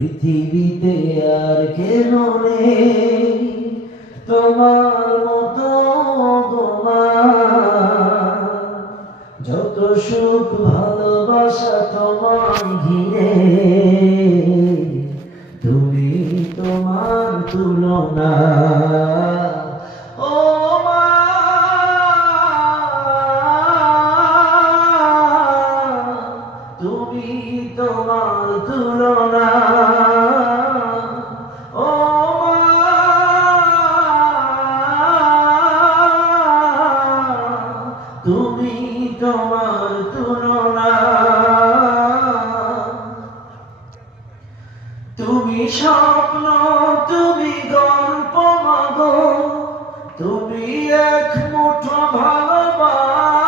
পৃথিবীতে আর কেন নেই তোমার মতো তোমার, যত সুখ ভালোবাসা তোমায় ঘিরে, তুমি তোমার তুলনা। ও মা, তুমি তোমার তুলনা। ও মা, তুমি তোমার তুলনা। তুমি স্বপ্ন, তুমি গল্প মাগো, তুমি এক মুঠো ভালোবাসা।